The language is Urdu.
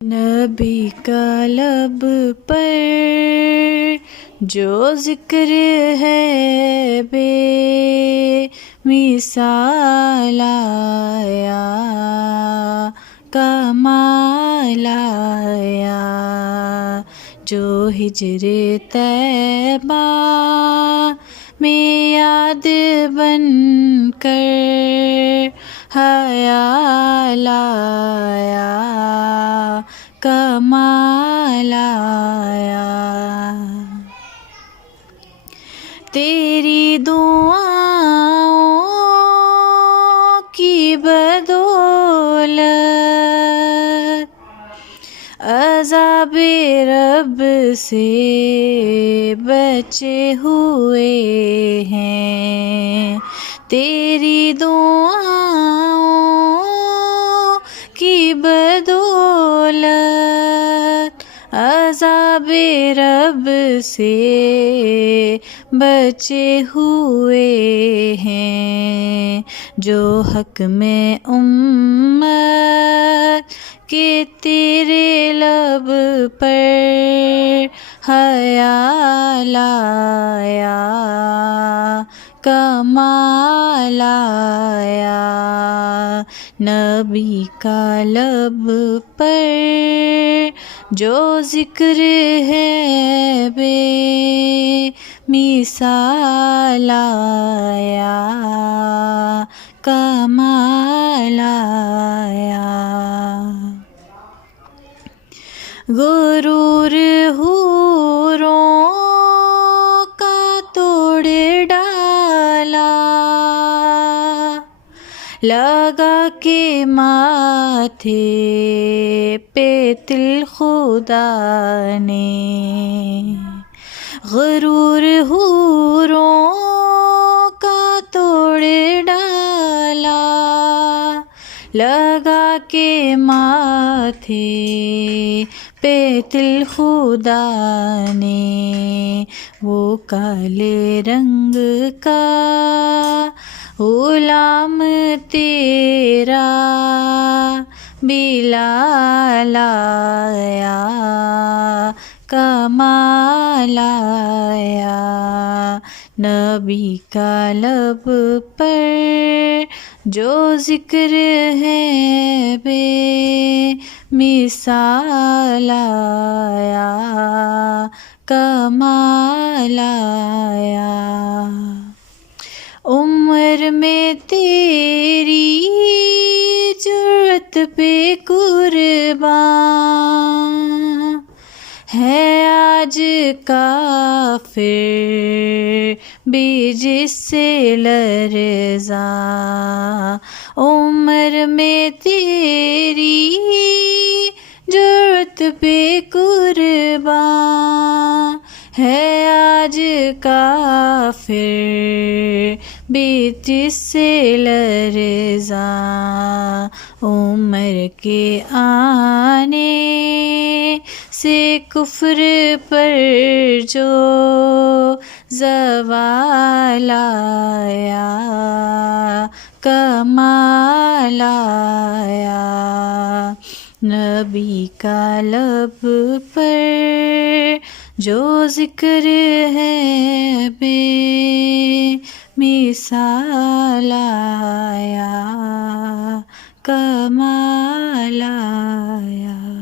نبی کا لب پر جو ذکر ہے بے مثال آیا، کمال آیا، جو ہجر طیبہ میں یاد بن کر خیال آیا، کمال آیا۔ تیری دعاؤں کی بدولت عذاب رب سے بچے ہوئے ہیں، تیری دعاؤں کی بدولت عذاب رب سے بچے ہوئے ہیں، جو حق میں امت کہ تیرے لب پر خیال آیا، کمال آیا۔ نبی کا لب پر جو ذکر ہے بے مثال آیا، کمال آیا۔ غرور حوروں کا توڑ ڈالا، لگا کے ماتھے پہ تل خدا نے، غرور حوروں کا توڑ ڈالا، لگا کے ماتھے پہ تل خدا نے، وہ کالے رنگ کا غلام تیرا بلال آیا، کمال آیا۔ نبی کا لب پر جو ذکر ہے بے مثال آیا، کمال آیا۔ عمر میں تیری جرت پہ قربان ہے آج کافر بھی جس سے لرزاں، عمر میں تیری جرت پہ قربان ہے آج کافر بھی جس سے لرزاں، عمر کے آنے سے کفر پر جو زوال آیا، کمال آیا۔ نبی کا لب پر جو ذکر ہے بے مثال آیا، کمال آیا۔